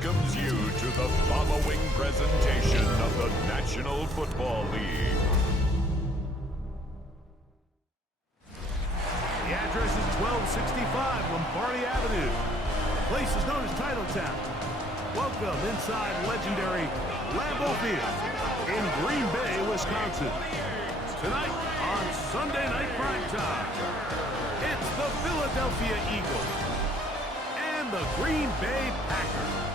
welcomes you to the following presentation of the National Football League. The address is 1265 Lombardi Avenue. The place is known as Titletown. Welcome inside legendary Lambeau Field in Green Bay, Wisconsin. Tonight on Sunday Night Primetime, it's the Philadelphia Eagles and the Green Bay Packers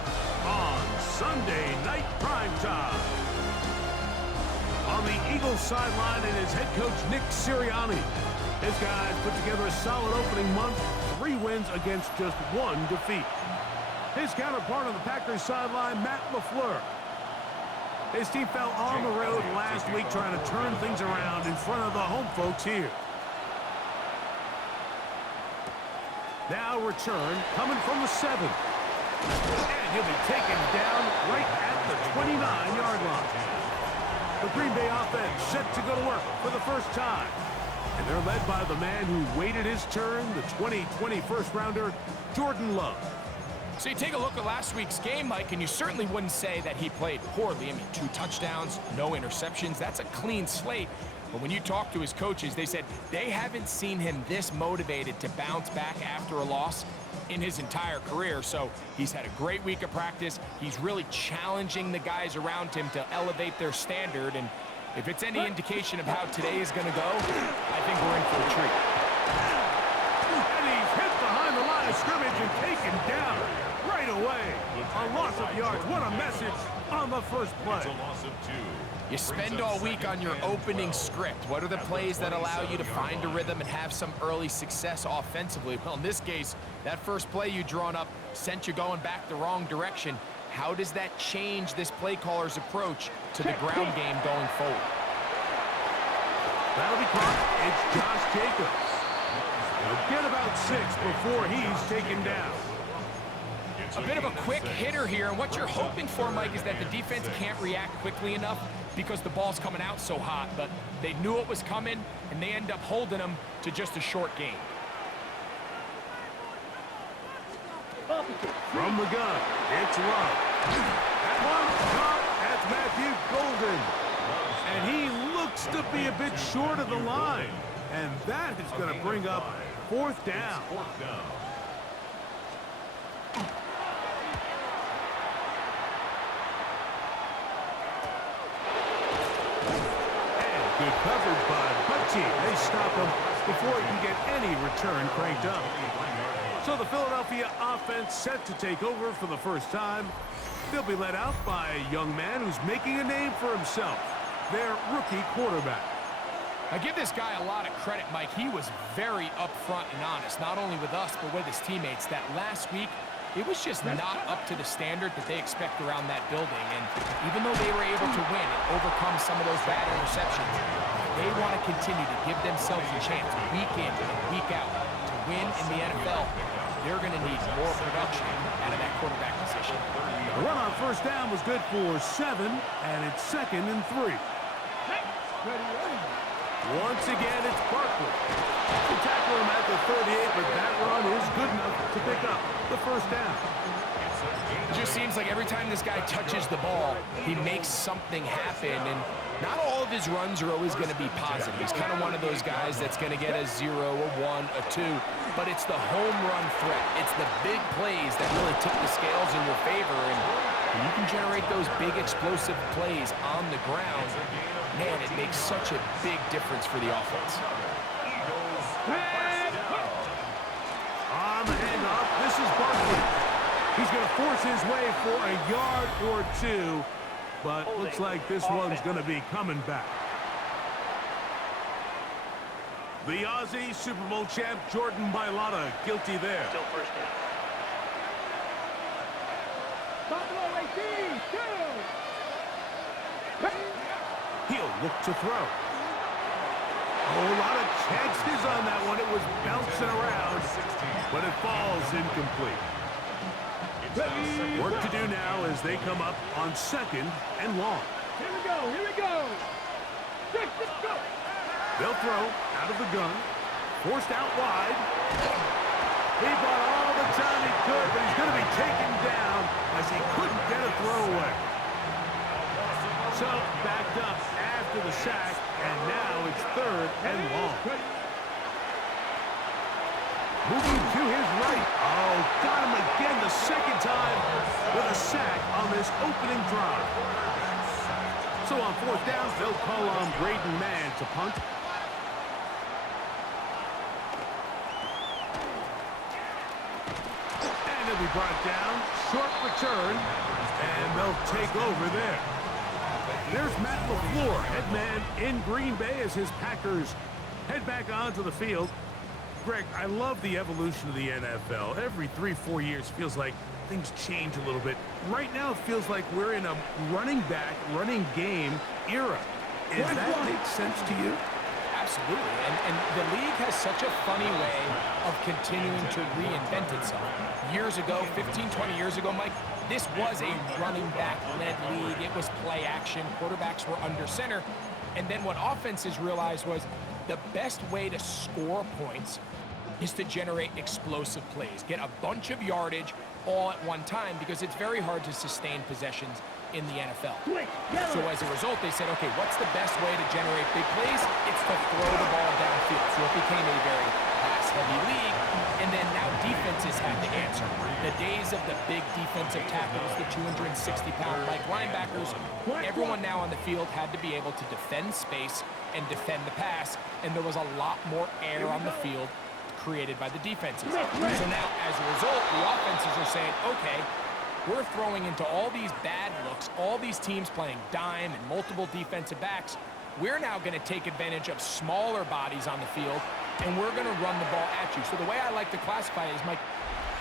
on Sunday Night Primetime. On the Eagles sideline is head coach Nick Sirianni. His guys put together a solid opening month, 3 wins against just 1 defeat. His counterpart on the Packers sideline, Matt LaFleur. His team fell on the road last week trying to turn things around in front of the home folks here. Now return coming from the 7. And he'll be taken down right at the 29-yard line. The Green Bay offense set to go to work for the first time. And they're led by the man who waited his turn, the 2020 first-rounder, Jordan Love. So you take a look at last week's game, Mike, and you certainly wouldn't say that he played poorly. I mean, 2 touchdowns, no interceptions. That's a clean slate. But when you talk to his coaches, they said they haven't seen him this motivated to bounce back after a loss in his entire career. So he's had a great week of practice. He's really challenging the guys around him to elevate their standard. And if it's any indication of how today is going to go, I think we're in for a treat. And he's hit behind the line of scrimmage and taken down right away. A loss of yards. What a message on the first play. It's a loss of 2. You spend all week on your opening script. What are the plays that allow you to find a rhythm and have some early success offensively? Well, in this case, that first play you drawn up sent you going back the wrong direction. How does that change this play caller's approach to the ground game going forward? That'll be caught. It's Josh Jacobs. He'll get about 6 before he's taken down. A bit of a quick hitter here, and what you're hoping for, Mike, is that the defense can't react quickly enough because the ball's coming out so hot, but they knew it was coming, and they end up holding them to just a short gain. From the gun, it's Love. That one caught. That's Matthew Golden. And he looks to be a bit short of the line. And that is going to bring up 4th down. And good coverage by Butchie. They stop him before he can get any return cranked up. So the Philadelphia offense set to take over for the first time. They'll be led out by a young man who's making a name for himself, their rookie quarterback. I give this guy a lot of credit, Mike. He was very upfront and honest, not only with us, but with his teammates. That last week, it was just not up to the standard that they expect around that building. And even though they were able to win and overcome some of those bad interceptions, they want to continue to give themselves a chance week in and week out to win in the NFL. They're going to need more production out of that quarterback position. The run on first down was good for 7, and it's 2nd and 3. Once again, it's Barkley. They tackle him at the 38, but that run is good enough to pick up the first down. It just seems like every time this guy touches the ball, he makes something happen, and not all of his runs are always going to be positive. He's kind of one of those guys that's going to get a 0, a 1, a 2, but it's the home run threat. It's the big plays that really tip the scales in your favor, and when you can generate those big explosive plays on the ground, man, it makes such a big difference for the offense. On the handoff, this is Barkley. He's going to force his way for a yard or 2, but looks like this one's going to be coming back. The Aussie Super Bowl champ Jordan Mailata guilty there. Still first down. He'll look to throw. A whole lot of chances on that one. It was bouncing around, but it falls incomplete. Work to do now as they come up on 2nd and long. Here we go, here we go. Let's go. They'll throw out of the gun. Forced out wide. He bought all the time he could, but he's going to be taken down as he couldn't get a throwaway. So, backed up after the sack, and now it's 3rd and long. Moving to his right. Oh, got him again the second time with a sack on this opening drive. So on 4th down, they'll call on Braden Mann to punt. And it'll be brought down. Short return. And they'll take over there. There's Matt LaFleur, head man in Green Bay as his Packers head back onto the field. Greg, I love the evolution of the NFL. Every 3-4 years feels like things change a little bit. Right now it feels like we're in a running back, running game era. Does that make sense to you? Absolutely, and the league has such a funny way of continuing to reinvent itself. Years ago, 15, 20 years ago, Mike, this was a running back-led league. It was play action. Quarterbacks were under center. And then what offenses realized was the best way to score points is to generate explosive plays. Get a bunch of yardage all at one time because it's very hard to sustain possessions in the NFL. So as a result, they said, okay, what's the best way to generate big plays? It's to throw the ball downfield. So it became a very pass-heavy league. And then now defenses had to answer. The days of the big defensive tackles, the 260-pound like linebackers, everyone now on the field had to be able to defend space and defend the pass. And there was a lot more air on the field created by the defenses. So now, as a result, the offenses are saying, okay, we're throwing into all these bad looks, all these teams playing dime and multiple defensive backs. We're now going to take advantage of smaller bodies on the field, and we're going to run the ball at you. So the way I like to classify it is, Mike,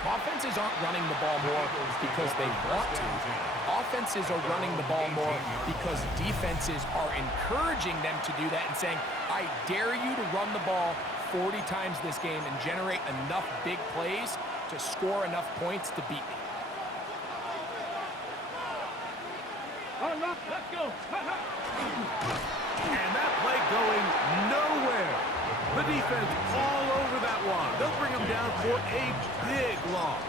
offenses aren't running the ball more because they want to. Offenses are running the ball more because defenses are encouraging them to do that and saying, I dare you to run the ball 40 times this game and generate enough big plays to score enough points to beat me. All right, let's go. And that play going nowhere. The defense all over that one. They'll bring him down for a big loss.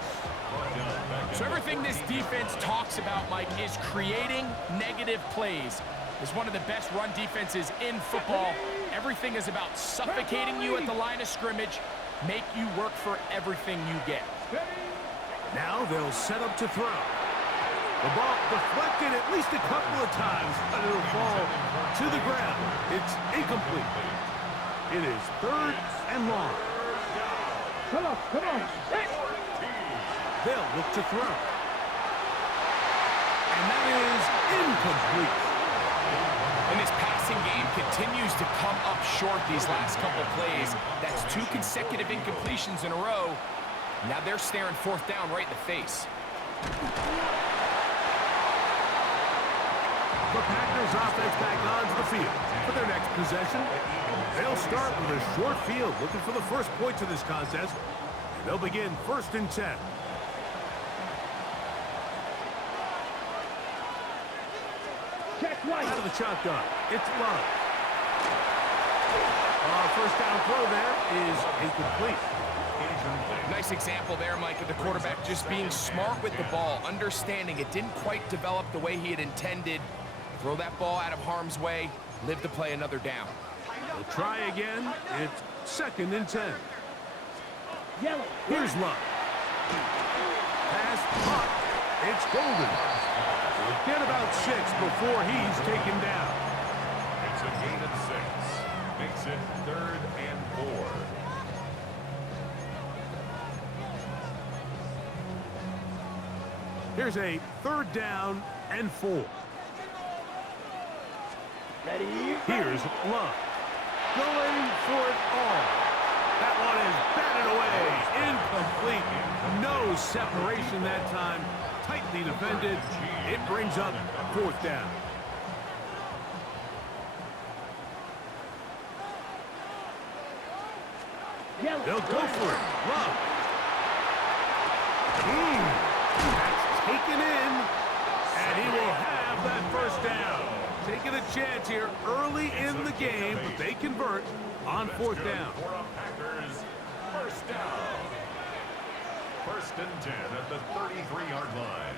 So everything this defense talks about, Mike, is creating negative plays. It's one of the best run defenses in football. Everything is about suffocating you at the line of scrimmage, make you work for everything you get. Now they'll set up to throw. The ball deflected at least a couple of times, but it'll fall to the ground. It's incomplete. It is 3rd and long. Come on, come on. They'll look to throw. And that is incomplete. And this passing game continues to come up short these last couple plays. That's 2 consecutive incompletions in a row. Now they're staring 4th down right in the face. The Packers offense back onto the field for their next possession. They'll start with a short field, looking for the first points of this contest. They'll begin 1st and 10. Check right. Out of the shotgun, it's Love. First down throw there is incomplete. Nice example there, Mike, of the quarterback just being smart with the ball, understanding it didn't quite develop the way he had intended. Throw that ball out of harm's way, live to play another down. They'll try again. It's 2nd and 10. Yellow. Here's Love. Pass caught. It's Golden. He'll get about 6 before he's taken down. It's a gain of 6. Makes it 3rd and 4. Here's a 3rd down and 4. Ready? Here's Love. Going for it all. That one is batted away. Incomplete. No separation that time. Tightly defended. It brings up 4th down. Yellow. They'll go for it. Love. That's taken in. And he will have that 1st down. Taking a chance here early in the game, but they convert on 4th down. For a Packers 1st down. 1st and 10 at the 33-yard line.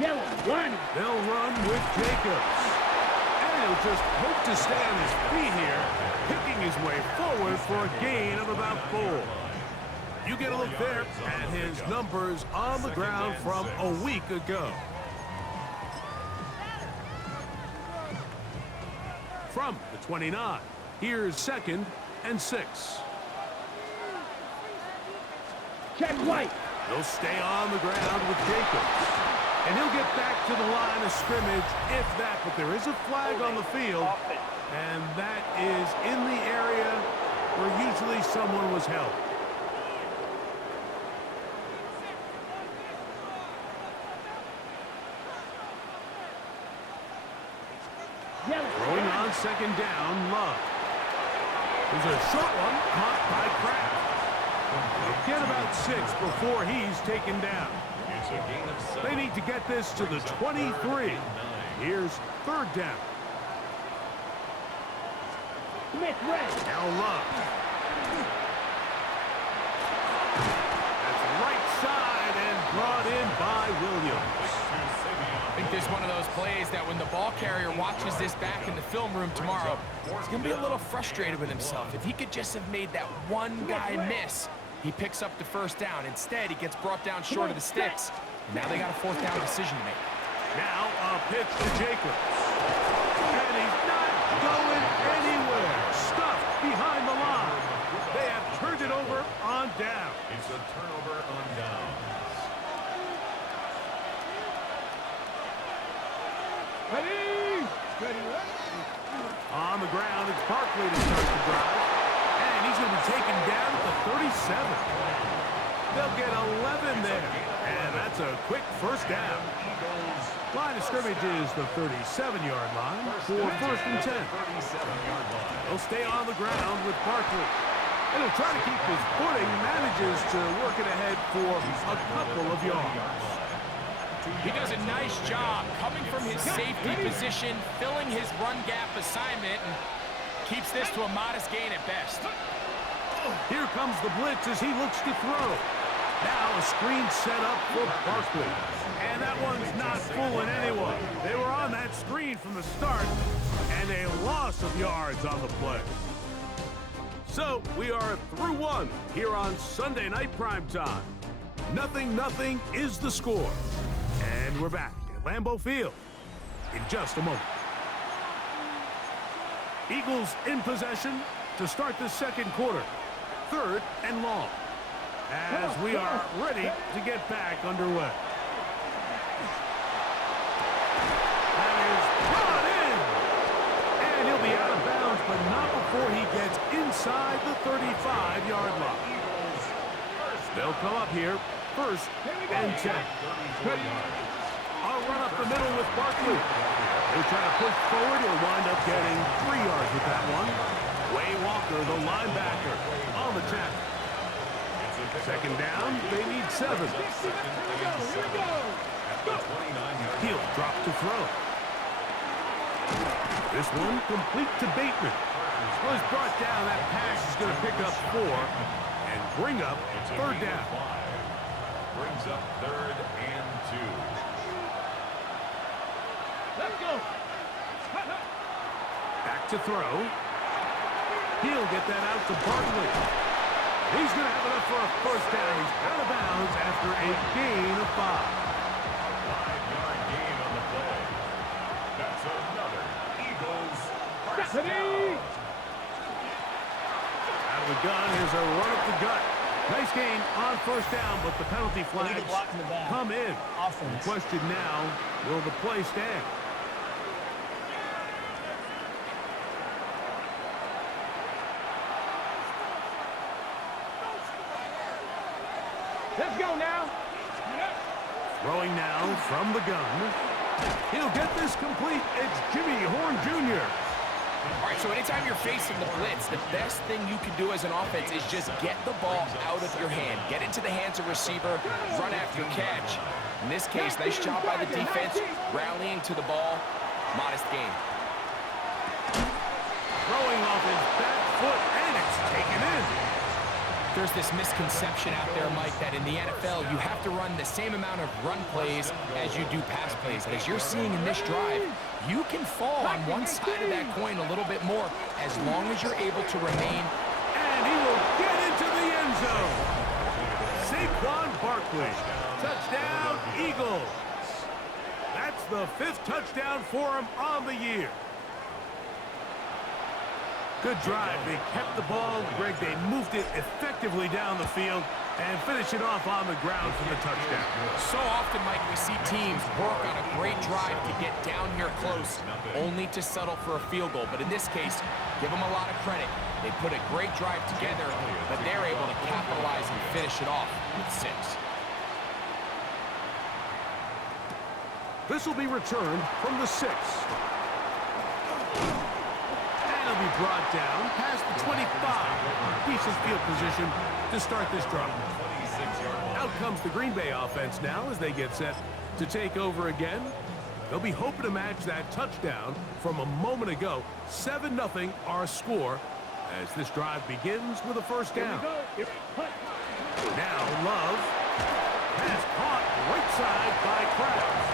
Yellow, one. They'll run with Jacobs. And he'll just hope to stay on his feet here, picking his way forward for a gain of about 4. You get a look there at his numbers on the ground from a week ago. From the 29, here's 2nd and 6. Check White. He'll stay on the ground with Jacobs. And he'll get back to the line of scrimmage, if that. But there is a flag on the field, and that is in the area where usually someone was held. Throwing on 2nd down, Love. There's a short one caught by Kraft. They'll get about 6 before he's taken down. They need to get this to the 23. Here's 3rd down. Smith red. Now Love. That's right side and brought in by Williams. I think there's one of those plays that when the ball carrier watches this back in the film room tomorrow, he's going to be a little frustrated with himself. If he could just have made that one guy miss, he picks up the 1st down. Instead, he gets brought down short of the sticks. Now they got a 4th down decision to make. Now a pitch to Jacobs. And he's not going anywhere. Stuffed behind the line. They have turned it over on down. It's a turnover on downs. Ready. Ready. On the ground, it's Barkley to start the drive. And he's going to be taken down at the 37. They'll get 11 there. And that's a quick 1st down. Line of scrimmage is the 37-yard line for 1st and 10. He'll stay on the ground with Barkley. And he'll try to keep his footing. Manages to work it ahead for a couple of yards. He does a nice job coming from his safety position, filling his run gap assignment, and keeps this to a modest gain at best. Here comes the blitz as he looks to throw. Now a screen set up for Barkley. And that one's not fooling anyone. They were on that screen from the start, and a loss of yards on the play. So we are through 1 here on Sunday Night Primetime. 0-0 is the score. And we're back at Lambeau Field in just a moment. Eagles in possession to start the 2nd quarter. 3rd and long. As we are ready to get back underway. That is brought in. And he'll be out of bounds, but not before he gets inside the 35-yard line. They'll come up here 1st and 10. I'll run up the middle with Barkley. He'll try to push forward. He'll wind up getting 3 yards with that one. Way Walker, the linebacker, on the tackle. 2nd down, they need 7. Here we go. He'll drop to throw. This one complete to Bateman. Well, he's brought down. That pass is going to pick up 4 and bring up 3rd down. Brings up 3rd and 2. Let's go. Back to throw. He'll get that out to Barkley. He's going to have enough for a 1st down. He's out of bounds after a gain of 5. 5-yard gain on the play. That's another Eagles first Ready. down. Out of the gun, here's a run up the gut. Nice gain on 1st down, but the penalty flags come in. The question now, will the play stand? Let's go now. Throwing now from the gun. He'll get this complete. It's Jimmy Horn Jr. All right, so anytime you're facing the blitz, the best thing you can do as an offense is just get the ball out of your hand. Get into the hands of receiver, run after catch. In this case, nice job by the defense, rallying to the ball. Modest gain. Throwing off his back foot, and it's taken in. There's this misconception out there, Mike, that in the NFL, you have to run the same amount of run plays as you do pass plays. As you're seeing in this drive, you can fall on one side of that coin a little bit more as long as you're able to remain. And he will get into the end zone. Saquon Barkley. Touchdown, Eagles. That's the 5th touchdown for him on the year. Good drive. They kept the ball. Greg, they moved it effectively down the field and finish it off on the ground for the touchdown. So often, Mike, we see teams work on a great drive to get down here close, only to settle for a field goal. But in this case, give them a lot of credit. They put a great drive together, but they're able to capitalize and finish it off with 6. This will be returned from the 6. Be brought down past the 25. Decent field position to start this drive. Out comes the Green Bay offense now as they get set to take over again. They'll be hoping to match that touchdown from a moment ago. 7-0 our score as this drive begins with a first down. Now Love has caught right side by Krabs.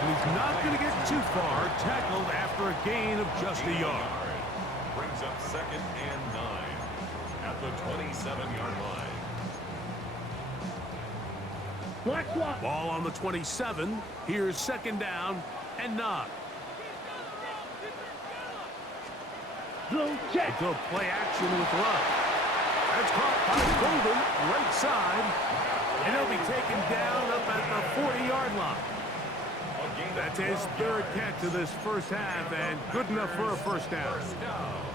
And he's not going to get too far, tackled after a gain of just a yard. Brings up 2nd and 9 at the 27-yard line. Ball on the 27. Here's 2nd down and 9. They'll play action with Love. That's caught by Golden, right side. And he'll be taken down up at the 40-yard line. That's his 3rd catch of this first half, and good enough for a first down.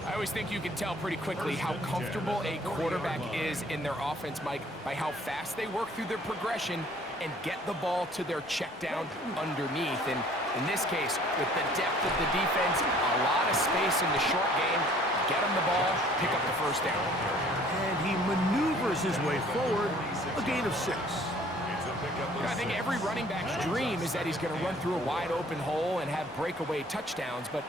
I always think you can tell pretty quickly how comfortable a quarterback is in their offense, Mike, by how fast they work through their progression and get the ball to their check down underneath. And in this case, with the depth of the defense, a lot of space in the short game, get him the ball, pick up the first down. And he maneuvers his way forward, a gain of 6. I think every running back's dream is that he's going to run through a wide open hole and have breakaway touchdowns, but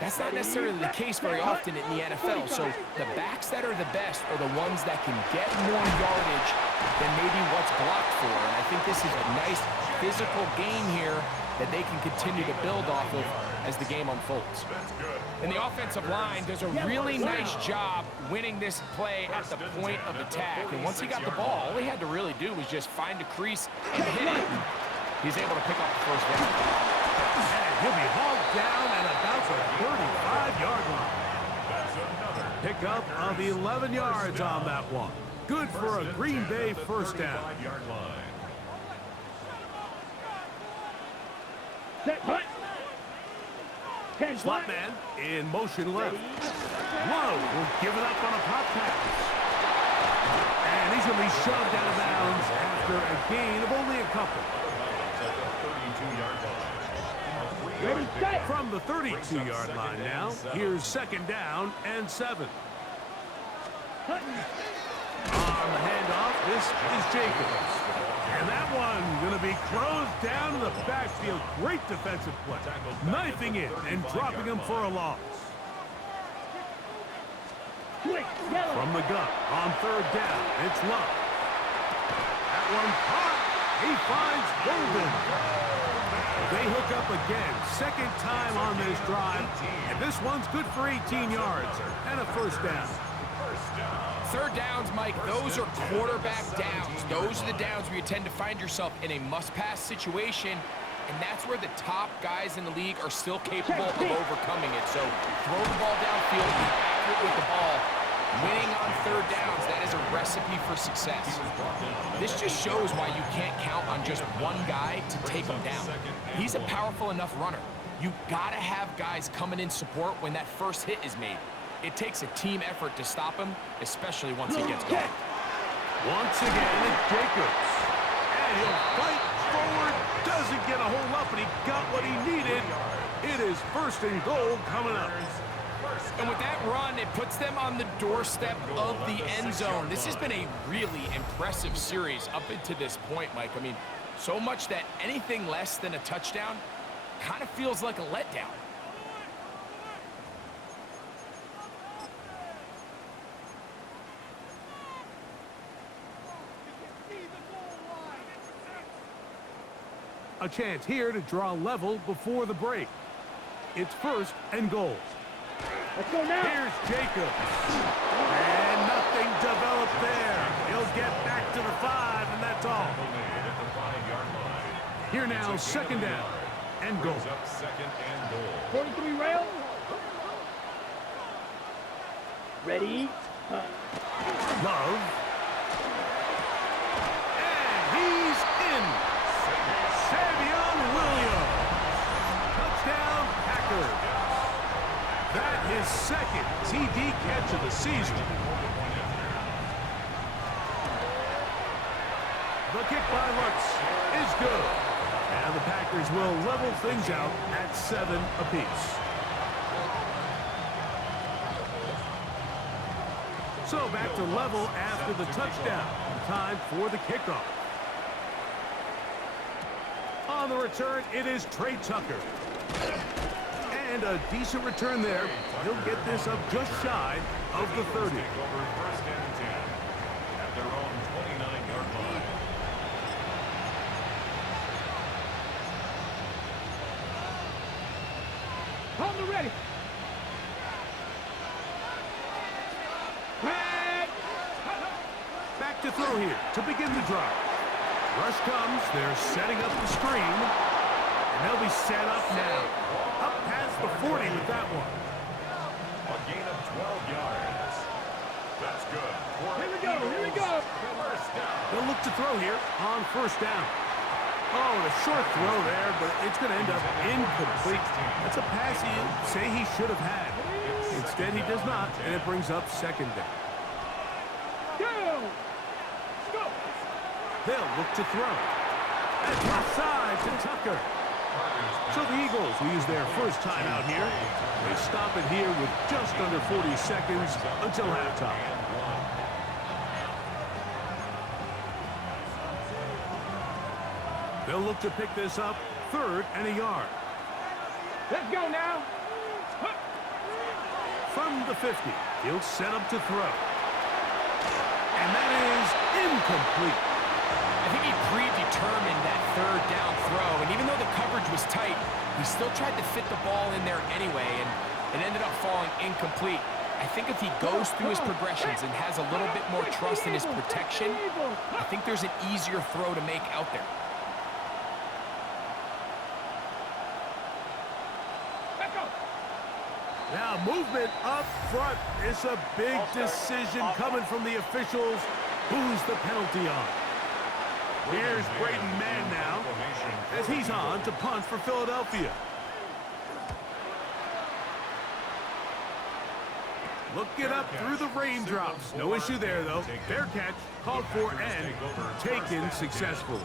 that's not necessarily the case very often in the NFL. So the backs that are the best are the ones that can get more yardage than maybe what's blocked for. And I think this is a nice physical game here that they can continue to build off of as the game unfolds. And the offensive line does a really nice job winning this play at the point of attack. And once he got the ball, all he had to really do was just find a crease and hit it. He's able to pick up the first down. And he'll be hauled down at about the 35-yard line. Pickup of 11 yards on that one. Good for a Green Bay first down. Set, punt. Slot man in motion left. Love will give it up on a pop pass. And he's going to be shoved out of bounds after a gain of only a couple. From the 32-yard line now, here's 2nd down and 7. On the handoff, this is Jacobs. And that one going to be closed down in the backfield. Great defensive play. Knifing it and dropping him for a loss. From the gun on 3rd down, it's Love. That one caught. He finds Golden. They hook up again. 2nd time on this drive. And this one's good for 18 yards and a first down. 3rd downs, Mike, those are quarterback downs. Those are the downs where you tend to find yourself in a must-pass situation, and that's where the top guys in the league are still capable of overcoming it. So throw the ball downfield, be accurate with the ball. Winning on 3rd downs, that is a recipe for success. This just shows why you can't count on just one guy to take him down. He's a powerful enough runner. You've got to have guys coming in support when that first hit is made. It takes a team effort to stop him, especially once he gets going. Once again, it's Jacobs. And he'll fight forward. Doesn't get a hold up, but he got what he needed. It is 1st and goal coming up. And with that run, it puts them on the doorstep of the end zone. This has been a really impressive series up until this point, Mike. I mean, so much that anything less than a touchdown kind of feels like a letdown. A chance here to draw level before the break. It's 1st and goal. Let's go now. Here's Jacobs. And nothing developed there. He'll get back to the 5, and that's all. Here now, 2nd down and goal. 43 rail. Ready. Love. And he's in. Savion Williams. Touchdown, Packers. That his 2nd TD catch of the season. The kick by Lutz is good. And the Packers will level things out at 7 apiece. So back to level after the touchdown. Time for the kickoff. On the return, it is Trey Tucker. And a decent return there. He'll get this up just shy of the 30. First and 10 at their own 29-yard line. On the ready. Back to throw here to begin the drive. Rush comes. They're setting up the screen. And they'll be set up now. Up past the 40 with that one. A gain of 12 yards. That's good. Here we go. Here we go. First down. They'll look to throw here on 1st down. Oh, and a short throw there, but it's going to end up incomplete. That's a pass he'd say he should have had. Instead, he does not, and it brings up 2nd down. Go. Go. They'll look to throw. That's left side to Tucker. So the Eagles will use their first timeout here. They stop it here with just under 40 seconds until halftime. They'll look to pick this up 3rd and a yard. Let's go now. From the 50, he'll set up to throw. And that is incomplete. I think he predetermined that 3rd down throw, and even though the coverage was tight, he still tried to fit the ball in there anyway, and it ended up falling incomplete. I think if he goes through his progressions and has a little bit more trust in his protection, I think there's an easier throw to make out there. Now movement up front. It's a big decision coming from the officials. Who's the penalty on? Here's Braden Mann now as he's on to punt for Philadelphia. Look it up through the raindrops. No issue there, though. Fair catch, called for and taken successfully.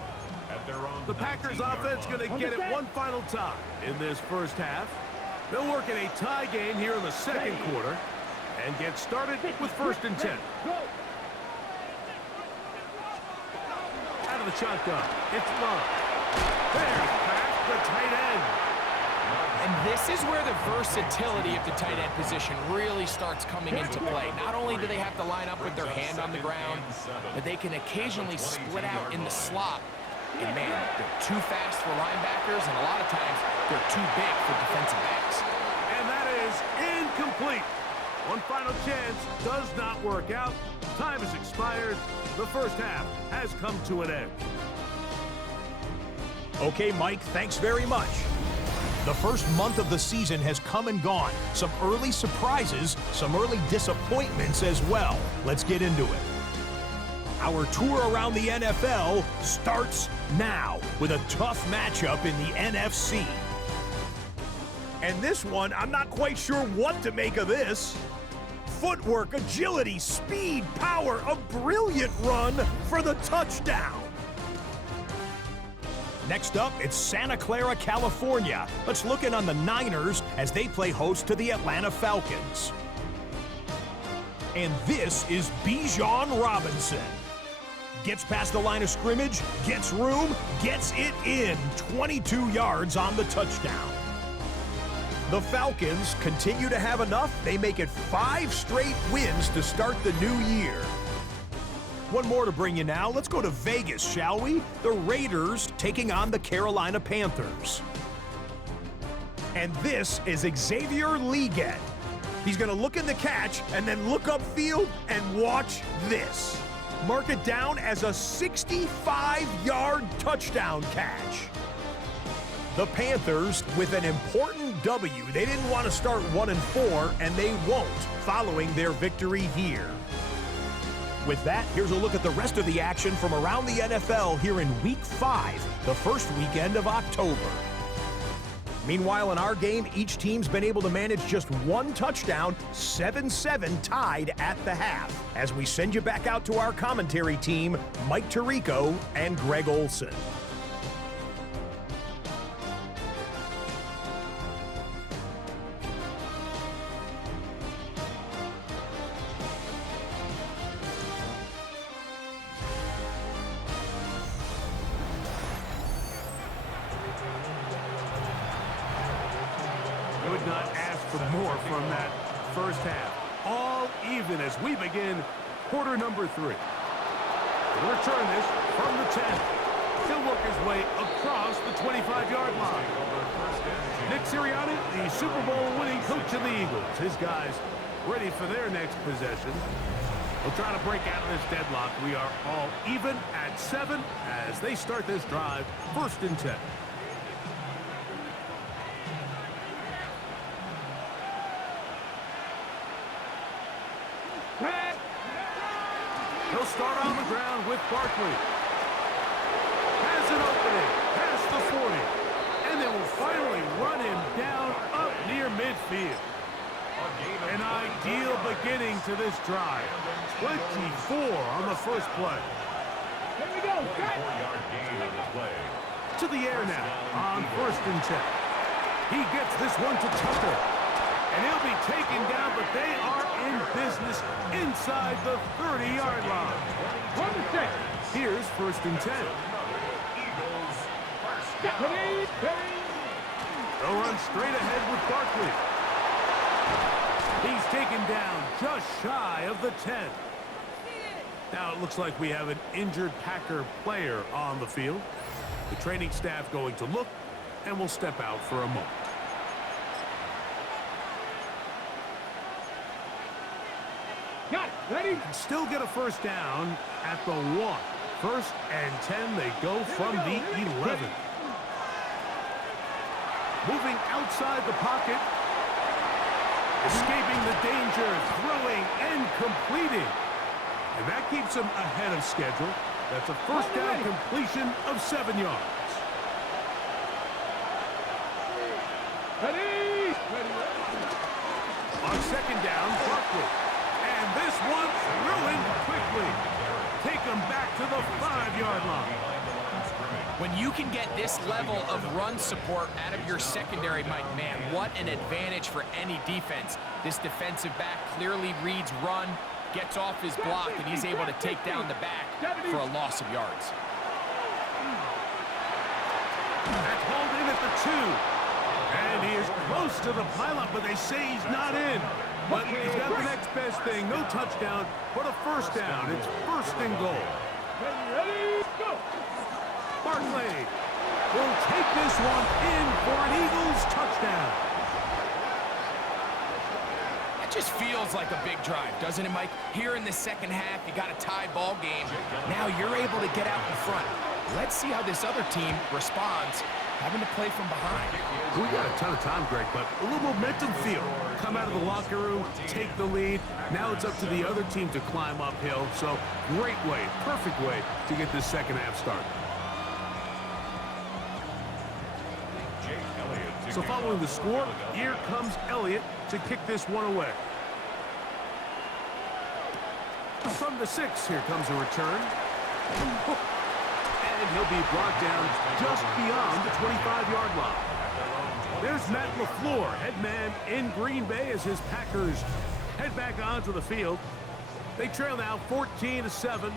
The Packers offense going to get it one final time in this first half. They'll work in a tie game here in the 2nd quarter and get started with 1st and 10. Out of the shotgun, it's Love. There's past the tight end. And this is where the versatility of the tight end position really starts coming into play. Not only do they have to line up with their hand on the ground, but they can occasionally split out in the slot. And man, they're too fast for linebackers, and a lot of times they're too big for defensive backs. And that is incomplete. One final chance does not work out. Time has expired. The first half has come to an end. Okay, Mike, thanks very much. The first month of the season has come and gone. Some early surprises, some early disappointments as well. Let's get into it. Our tour around the NFL starts now with a tough matchup in the NFC. And this one, I'm not quite sure what to make of this. Footwork, agility, speed, power, a brilliant run for the touchdown. Next up, it's Santa Clara, California. Let's look in on the Niners as they play host to the Atlanta Falcons. And this is Bijan Robinson. Gets past the line of scrimmage, gets room, gets it in. 22 yards on the touchdown. The Falcons continue to have enough. They make it 5 straight wins to start the new year. One more to bring you now. Let's go to Vegas, shall we? The Raiders taking on the Carolina Panthers. And this is Xavier Legette. He's going to look in the catch and then look upfield and watch this. Mark it down as a 65-yard touchdown catch. The Panthers with an important W. They didn't want to start 1-4, and they won't following their victory here. With that, here's a look at the rest of the action from around the NFL here in Week 5, the first weekend of October. Meanwhile, in our game, each team's been able to manage just one touchdown, 7-7 tied at the half. As we send you back out to our commentary team, Mike Tirico and Greg Olson. Could not ask for more from that first half. All even as we begin quarter number 3. He'll return this from the 10. He'll work his way across the 25-yard line. Nick Sirianni, the Super Bowl winning coach of the Eagles. His guys ready for their next possession. We'll try to break out of this deadlock. We are all even at 7 as they start this drive, 1st and 10. He'll start on the ground with Barkley. Has an opening past the 40. And they will finally run him down up near midfield. An ideal beginning to this drive. 24 on the first play. Here we go. To the air now on 1st and 10. He gets this one to Tucker. And he'll be taken down, but they are in business inside the 30-yard line. 1 to 6. Here's 1st and 10. They'll run straight ahead with Barkley. He's taken down just shy of the 10. Now it looks like we have an injured Packer player on the field. The training staff going to look, and will step out for a moment. Got it. Ready? Still get a first down at the 1. 1st and 10, they go from the 11. Moving outside the pocket. Escaping the danger, throwing and completing. And that keeps him ahead of schedule. That's a first down completion of 7 yards. Ready? On 2nd down, Barkley. And this one's ruined quickly. Take him back to the 5-yard line. When you can get this level of run support out of your secondary, Mike, man, what an advantage for any defense. This defensive back clearly reads run, gets off his block, and he's able to take down the back for a loss of yards. That's hauled in at the 2. And he is close to the pileup, but they say he's not in. But he's got the next best thing. No touchdown, but a first down. It's 1st and goal. Ready? Go. Barkley will take this one in for an Eagles touchdown. That just feels like a big drive, doesn't it, Mike? Here in the second half, you got a tie ball game. Now you're able to get out in front. Let's see how this other team responds, having to play from behind. We got a ton of time, Greg, but a little momentum feel. Come out of the locker room, take the lead. Now it's up to the other team to climb uphill. So great way, perfect way to get this second half started. So following the score, here comes Elliott to kick this one away. From the 6, here comes a return. And he'll be brought down just beyond the 25-yard line. There's Matt LaFleur, head man in Green Bay as his Packers head back onto the field. They trail now 14-7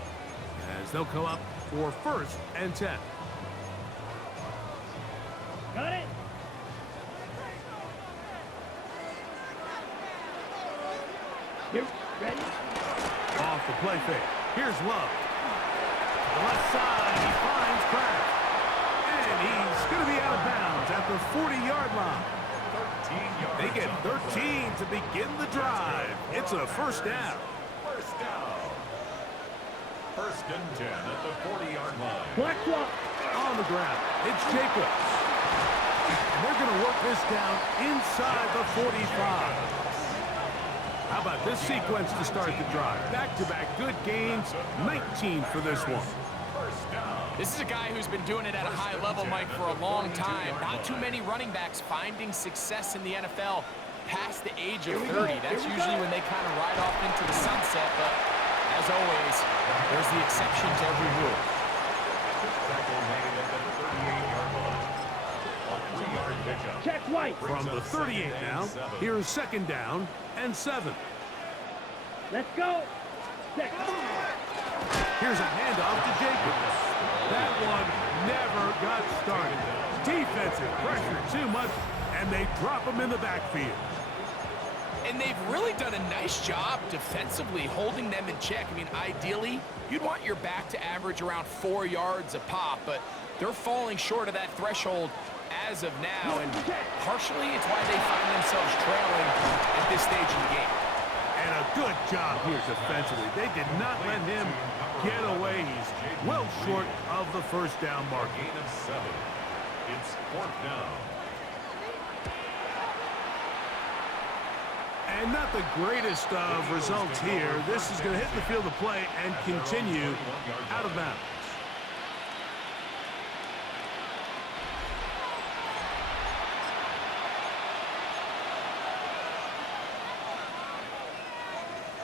as they'll come up for 1st and 10. Got it. Here. Ready? Off the play fake. Here's Love. left side, he finds Kraft. And he's going to be out of bounds at the 40-yard line. They get 13 to begin the drive. It's a first down. First down. First and 10 at the 40-yard line. Black clock. On the ground, it's Jacobs. And they're going to work this down inside the 45. How about this sequence to start the drive? Back-to-back good gains, 19 for this one. This is a guy who's been doing it at a high level, Mike, for a long time. Not too many running backs finding success in the NFL past the age of 30. That's usually when they kind of ride off into the sunset, but as always, there's the exception to every rule. Check White. From the 38 now, here's second down and 7. Let's go. Check. Here's a handoff to Jacobs. That one never got started. Defensive pressure too much, and they drop him in the backfield. And they've really done a nice job defensively holding them in check. I mean, ideally, you'd want your back to average around 4 yards a pop, but they're falling short of that threshold as of now, and partially it's why they find themselves trailing at this stage of the game. And a good job here defensively. They did not let him get away. He's well short of the first down mark. Gain of 7. It's fourth down. And not the greatest of results here. This is going to hit the field of play and continue out of bounds.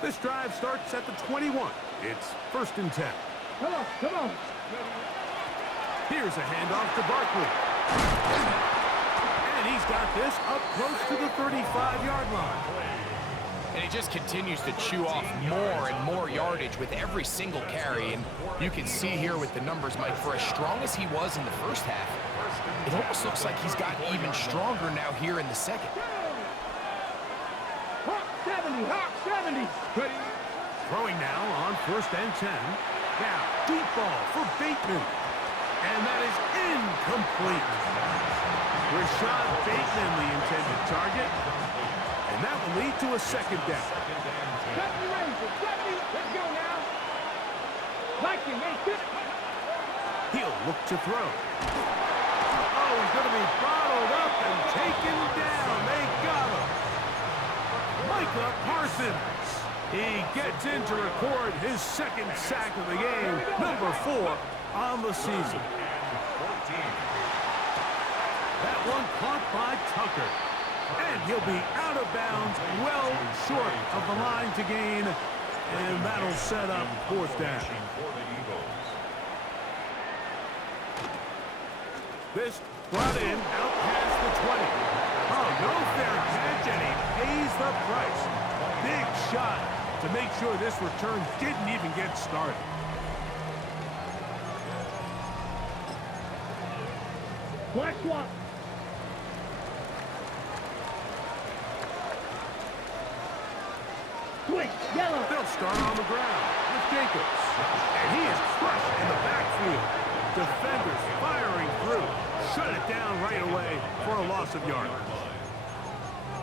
This drive starts at the 21. It's first and 10. Come on, come on. Here's a handoff to Barkley. And he's got this up close to the 35-yard line. And he just continues to chew off more and more yardage with every single carry. And you can see here with the numbers, Mike, for as strong as he was in the first half, it almost looks like he's gotten even stronger now here in the second. Hawk 70, Hawk 70. Ready. Throwing now on first and 10. Now, deep ball for Bateman. And that is incomplete. Rashad Bateman, the intended target. And that will lead to a second down. 70 Rangers, 70. Let's go now. Viking, hey, good. He'll look to throw. Oh, he's going to be bottled up and taken down. They got him. Micah Parsons. He gets in to record his second sack of the game, number 4 on the season. That one caught by Tucker. And he'll be out of bounds, well short of the line to gain. And that'll set up fourth down. This brought in out past the 20. Oh, no fair catch, and he pays the price. Big shot to make sure this return didn't even get started. Black swap. Swing, yellow. They'll start on the ground with Jacobs. And he is crushed in the backfield. Defenders firing through. Shut it down right away for a loss of yardage.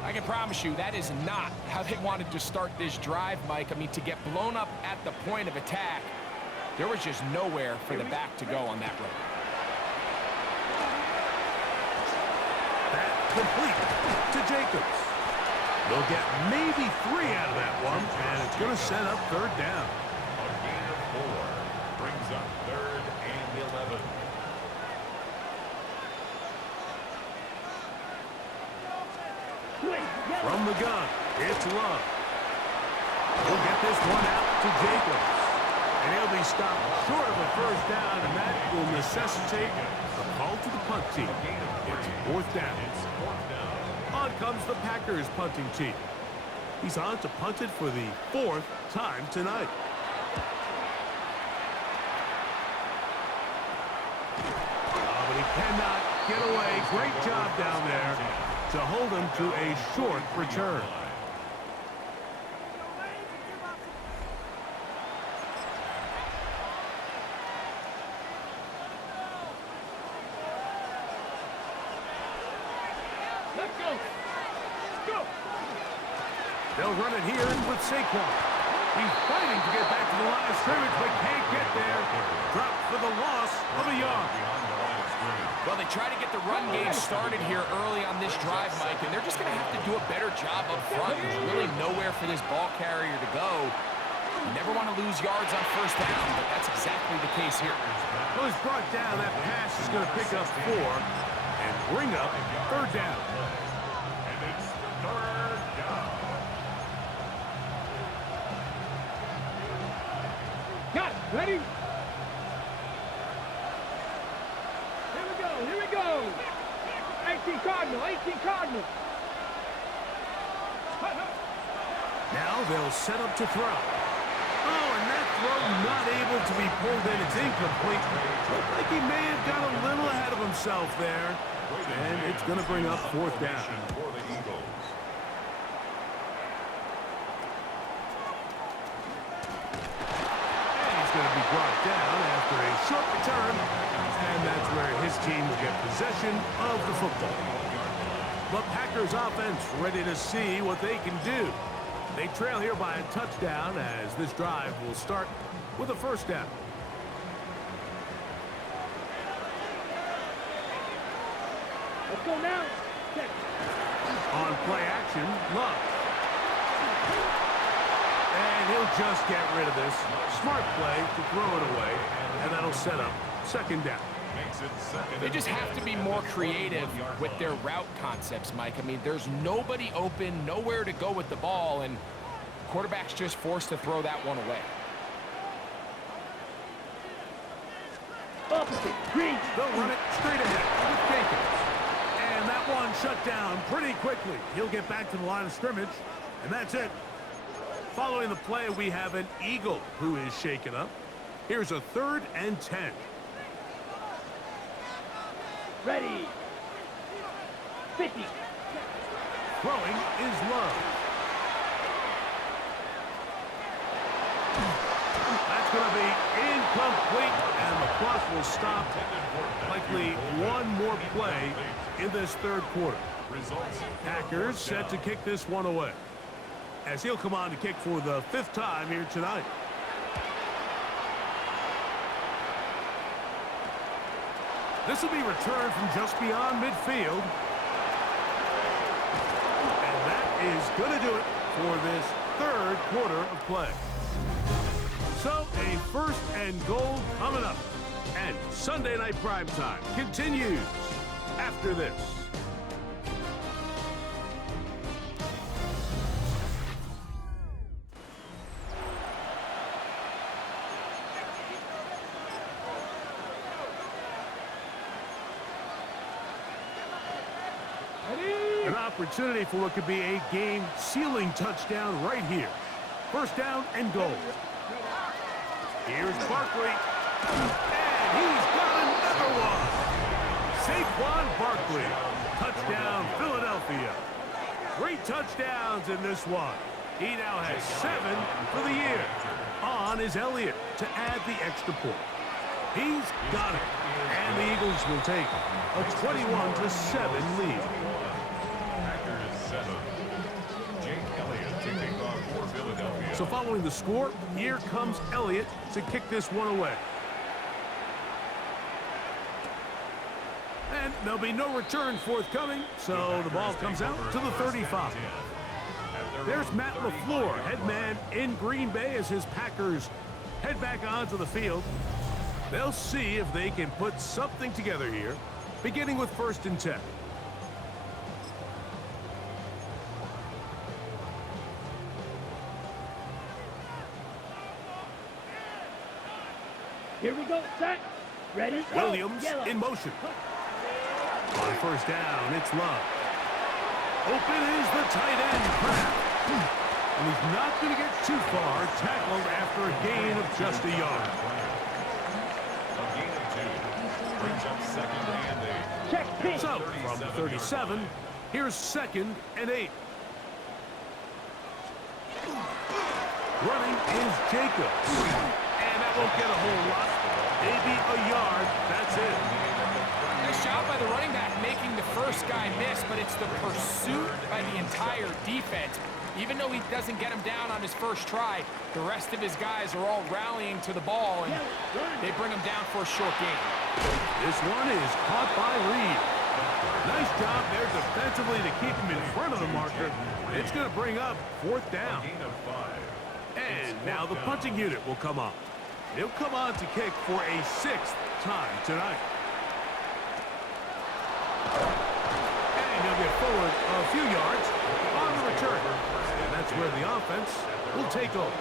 I can promise you that is not how they wanted to start this drive, Mike. I mean, to get blown up at the point of attack, there was just nowhere for the back to go on that run. That complete to Jacobs. They'll get maybe 3 out of that one, and it's going to set up third down. A gain of 4 brings up third and 11. Swing, yellow. From the gun, it's Love. We'll get this one out to Jacobs. And he'll be stopped short of a first down, and that will necessitate a call to the punt team. It's fourth down. On comes the Packers punting team. He's on to punt it for the 4th time tonight. Oh, but he cannot get away. Great job down there to hold him to a short return. Let's go. Go. They'll run it here with Saquon. He's fighting to get back to the line of scrimmage, but can't get there. Dropped for the loss of a yard. Well, they try to get the run game started here early on this drive, Mike, and they're just going to have to do a better job up front. There's really nowhere for this ball carrier to go. You never want to lose yards on first down, but that's exactly the case here. Well, he's brought down. That pass is going to pick up 4 and bring up third down. And it's third down. Got it. Ready? Here we go. 18 Cardinal, 18 Cardinal. Now they'll set up to throw. Oh, and that throw not able to be pulled in. It's incomplete. Looked like he may have got a little ahead of himself there. And it's going to bring up fourth down. For the Eagles. And he's going to be brought down after a short return. And that's where his team will get possession of the football. The Packers offense ready to see what they can do. They trail here by a touchdown as this drive will start with a first down. Let's go now. Check. On play action, Love. And he'll just get rid of this. Smart play to throw it away. And that'll set up second down. Makes it second. They just have to be more creative with their route concepts, Mike. I mean, there's nobody open, nowhere to go with the ball, and quarterback's just forced to throw that one away. Opposite. Green. They'll run it straight ahead with Jenkins. And that one shut down pretty quickly. He'll get back to the line of scrimmage, and that's it. Following the play, we have an Eagle who is shaken up. Here's a 3rd and 10. Ready. 50. Throwing is Love. That's going to be incomplete, and the clock will stop. Likely one more play in this third quarter. Packers set to kick this one away, as he'll come on to kick for the 5th time here tonight. This will be returned from just beyond midfield. And that is going to do it for this third quarter of play. So a 1st and goal coming up. And Sunday Night Primetime continues after this. An opportunity for what could be a game-sealing touchdown right here. 1st down and goal. Here's Barkley. And he's got another one. Saquon Barkley. Touchdown, Philadelphia. 3 touchdowns in this one. He now has 7 for the year. On is Elliott to add the extra point. He's got it. And the Eagles will take a 21-7 lead. So following the score, here comes Elliott to kick this one away. And there'll be no return forthcoming, so the ball comes out to the 35. There's Matt LaFleur, head man in Green Bay as his Packers head back onto the field. They'll see if they can put something together here, beginning with 1st and 10. Here we go. Set. Ready. Go. Williams in motion. On 1st down, it's Love. Open is the tight end, Kraft. And he's not going to get too far, tackled after a gain of just a yard. A gain of 2 brings up 2nd and 8. Check pitch. So, from the 37, here's 2nd and 8. Running is Jacobs. And that won't get a whole lot. Maybe a yard. That's it. Nice job by the running back making the first guy miss, but it's the pursuit by the entire defense. Even though he doesn't get him down on his first try, the rest of his guys are all rallying to the ball, and they bring him down for a short gain. This one is caught by Reed. Nice job there defensively to keep him in front of the marker. It's going to bring up 4th down. And now the punting unit will come on. He'll come on to kick for a 6th time tonight. And he'll get forward a few yards on the return. And that's where the offense will take over.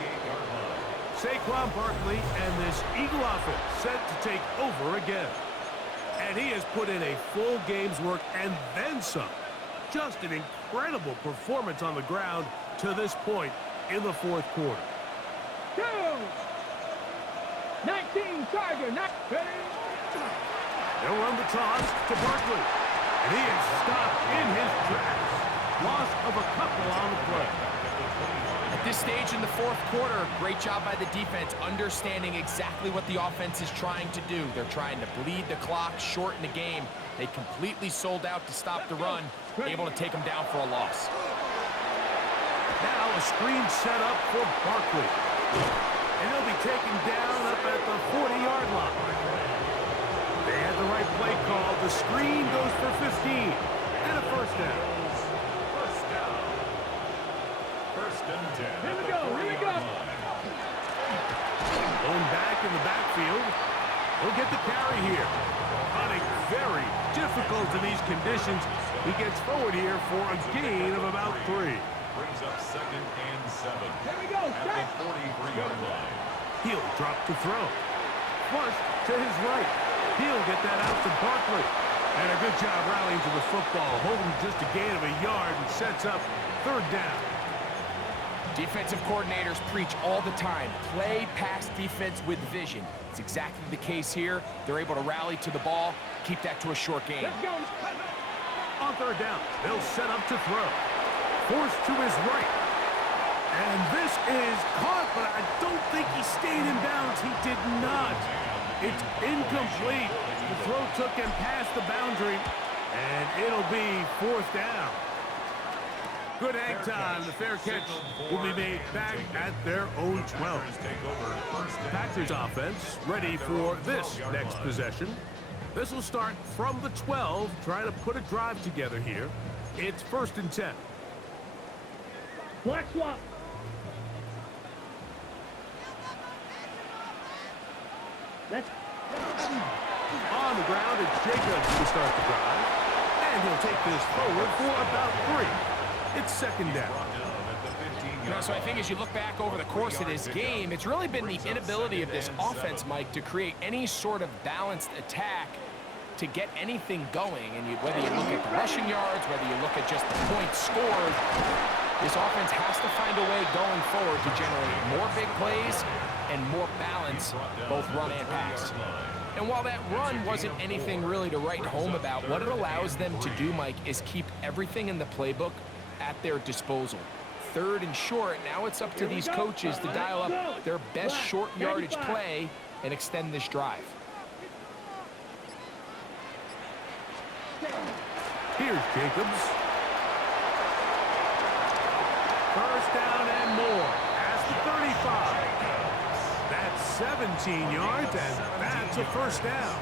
Saquon Barkley and this Eagle offense set to take over again. And he has put in a full game's work and then some. Just an incredible performance on the ground to this point in the 4th quarter. 19 Tiger, not ready. They'll run the toss to Barkley. And he is stopped in his tracks. Loss of a couple on the play. At this stage in the 4th quarter, great job by the defense understanding exactly what the offense is trying to do. They're trying to bleed the clock, shorten the game. They completely sold out to stop the run, able to take them down for a loss. Now a screen set up for Barkley. And he'll be taken down up at the 40-yard line. They had the right play call. The screen goes for 15. And a 1st down. First and 10. Here we go, here we go. Going back in the backfield. He'll get the carry here. Hunting very difficult in these conditions. He gets forward here for a gain of about 3. Brings up 2nd and 7. Here we go, At the 43-yard line. He'll drop to throw. Flush to his right. He'll get that out to Barkley. And a good job rallying to the football. Holding just a gain of a yard and sets up 3rd down. Defensive coordinators preach all the time, play pass defense with vision. It's exactly the case here. They're able to rally to the ball, keep that to a short gain. Let's go. On 3rd down, they'll set up to throw. Forced to his right. And this is caught, but I don't think he stayed in bounds. He did not. It's incomplete. The throw took him past the boundary, and it'll be 4th down. Good hang time. The fair catch will be made back at their own 12. Packers offense ready for this next possession. This will start from the 12, trying to put a drive together here. It's 1st and 10. Black swap. Let's On the ground, it's Jacobs to start the drive. And he'll take this forward for about 3. It's 2nd down. You know, so I think as you look back over the course of this game, it's really been the inability of this offense, Mike, to create any sort of balanced attack to get anything going. And whether you look at the rushing yards, whether you look at just the points scored, this offense has to find a way going forward to generate more big plays and more balance, both run and pass. And while that run wasn't anything really to write home about, what it allows them to do, Mike, is keep everything in the playbook at their disposal. 3rd and short, now it's up to these coaches to dial up their best short yardage play and extend this drive. Here's Jacobs. 1st down and more. Past the 35. That's 17 yards, and that's a 1st down.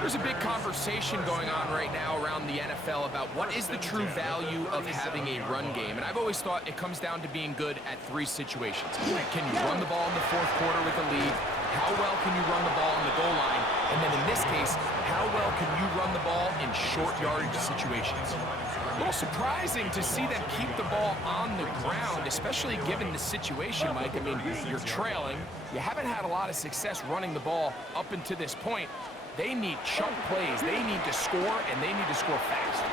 There's a big conversation going on right now around the NFL about what is the true value of having a run game. And I've always thought it comes down to being good at 3 situations. Can you run the ball in the 4th quarter with a lead? How well can you run the ball on the goal line? And then in this case, how well can you run the ball in short yardage situations? A little surprising to see them keep the ball on the ground, especially given the situation, Mike. I mean, you're trailing. You haven't had a lot of success running the ball up until this point. They need chunk plays. They need to score, and they need to score fast.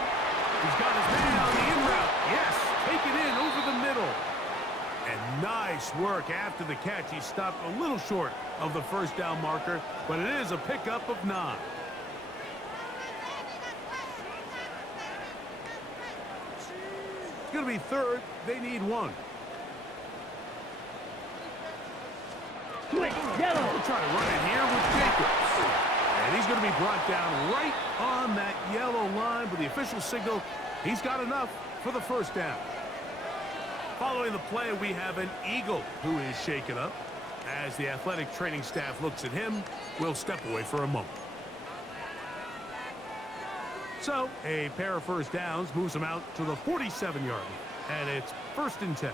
He's got his man on the in route. Yes, take it in over the middle. And nice work after the catch. He stopped a little short of the 1st down marker, but it is a pickup of 9. It's going to be 3rd. They need 1. switch, yellow. We'll try to run it here with Jacobs. And And he's going to be brought down right on that yellow line, but the official signal, he's got enough for the first down. Following the play, we have an Eagle who is shaken up. As the athletic training staff looks at him, we'll step away for a moment. So, a pair of first downs moves them out to the 47-yard line, and it's 1st and 10.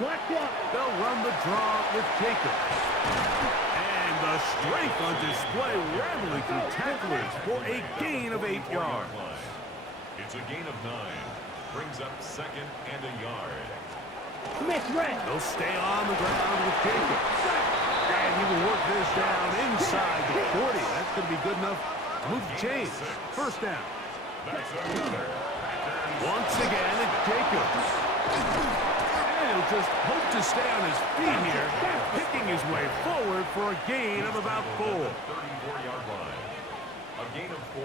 They'll run the draw with Jacobs. And the strength on display, rambling through tacklers for a gain of 8 yards. It's a gain of 9. Brings up 2nd and a yard. They'll stay on the ground with Jacobs. And he will work this down inside the 40. That's going to be good enough to move the chains. First down. Once again, it's Jacobs. And he'll just hope to stay on his feet here, picking his way forward for a gain of about 4. 34-yard line. A gain of 4.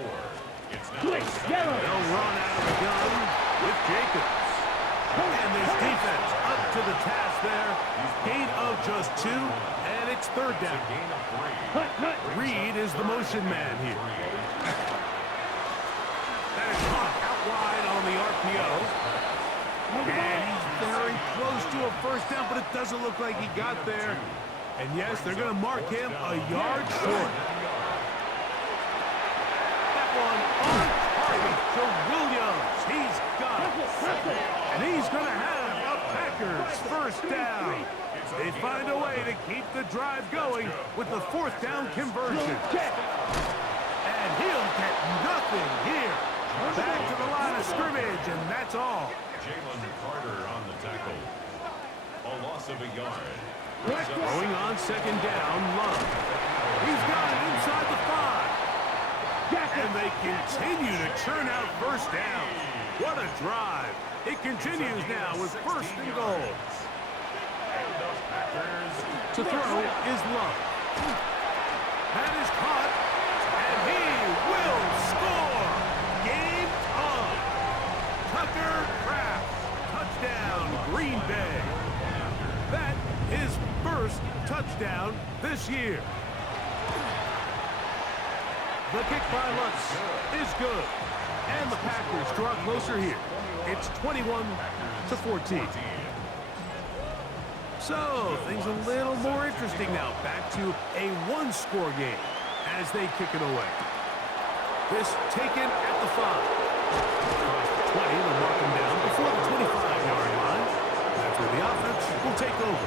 It's now They'll run out of the gun with Jacobs. And this defense up to the task there. Gain of just 2, and it's 3rd down. gain of 3. Reed is the motion man here. That is caught out wide on the RPO. And he's very close to a first down, but it doesn't look like he got there. And yes, they're going to mark him a yard short. That one on target to Williams. He's got it. And he's going to have a Packers first down. They find a way to keep the drive going with the 4th down conversion. And he'll get nothing here. Back to the line of scrimmage, and that's all. Jalen Carter on the tackle. A loss of a yard. Going on 2nd down, Love. He's got it inside the 5. And they continue to churn out first down. What a drive. It continues now with 1st and goal. To throw is Love. That is caught, and he will score. Game on. Tucker Kraft. Touchdown, Green Bay. That is 1st touchdown this year. The kick by Lutz is good. And the Packers draw closer here. It's 21-14. So, things a little more interesting now. Back to a 1-score game as they kick it away. This taken at the 5. Across the 20, they'll mark him down before the 25-yard line. That's where the offense will take over.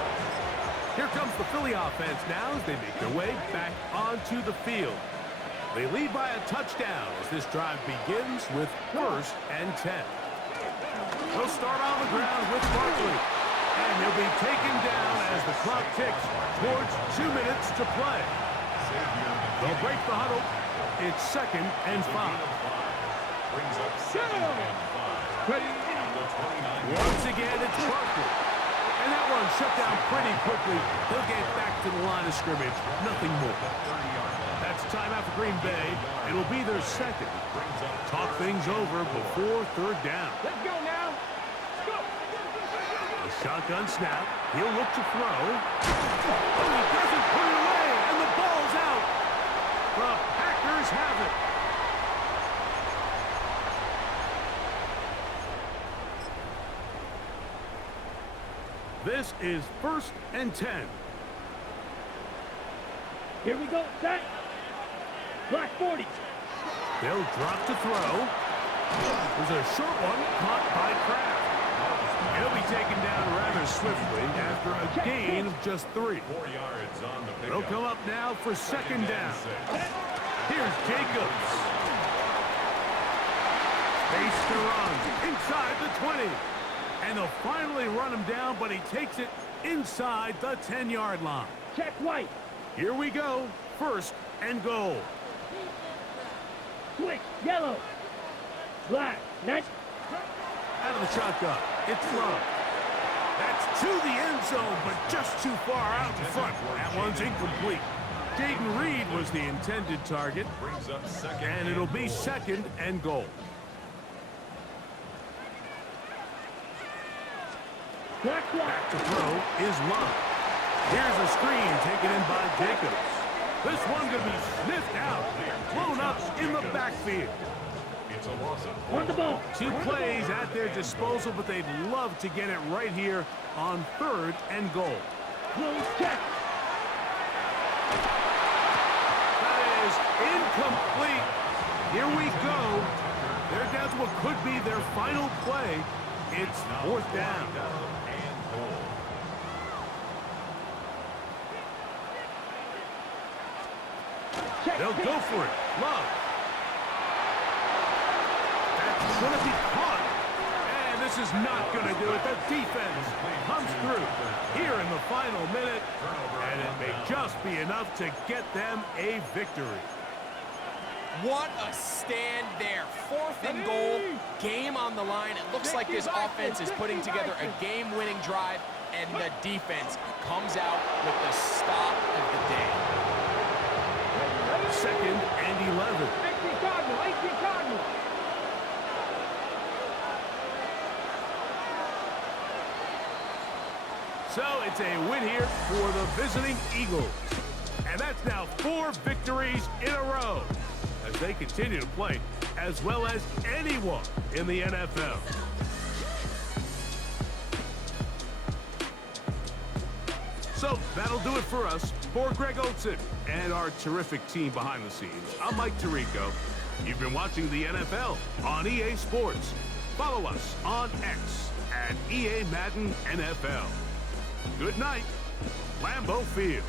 Here comes the Philly offense now as they make their way back onto the field. They lead by a touchdown as this drive begins with 1st and 10. They'll start on the ground with Barkley. And he'll be taken down as the clock ticks towards 2 minutes to play. They'll break the huddle. It's 2nd and 5. Brings up 2nd and 5. Once again, it's Barkley. And that one shut down pretty quickly. He'll get back to the line of scrimmage. Nothing more. That's timeout for Green Bay. It'll be their 2nd. Talk things over before 3rd down. Let's go now. Go. A shotgun snap. He'll look to throw. Oh, he doesn't put it away, and the ball's out. The Packers have it. This is 1st and 10. Here we go. Set. Black 40. They'll drop to throw. There's a short one caught by Kraft. He'll be taken down rather swiftly after a gain of just 3. 4 yards on the pickup. They'll come up now for 2nd down. Here's Jacobs. Space to run inside the 20. And they'll finally run him down, but he takes it inside the 10-yard line. Check white. Here we go. 1st and goal. Switch. Yellow. Black. Next. Out of the shotgun. It's Love. That's to the end zone, but just too far out in front. That one's incomplete. Jaden Reed was the intended target. Brings up 2nd And it'll be 2nd and goal. Black one. Back to throw is Love. Here's a screen taken in by Jacobs. This one going to be sniffed out, blown up in the backfield. It's a loss of Run the ball. 2 plays at their disposal, but they'd love to get it right here on 3rd and goal. Close check. That is incomplete. Here we go. They're down to what could be their final play. It's 4th down. and goal. Check. They'll go for it. Love. That's going to be caught. And this is not going to do it. The defense comes through here in the final minute. And it may just be enough to get them a victory. What a stand there. 4th and goal, game on the line. It looks like this offense is putting together a game-winning drive, and the defense comes out with the stop of the day. 2nd and 11. 18 Cardinal. 18 Cardinal. So it's a win here for the visiting Eagles. And that's now 4 victories in a row as they continue to play as well as anyone in the NFL. So that'll do it for us. For Greg Olson and our terrific team behind the scenes, I'm Mike Tirico. You've been watching the NFL on EA Sports. Follow us on X at EA Madden NFL. Good night, Lambeau Field.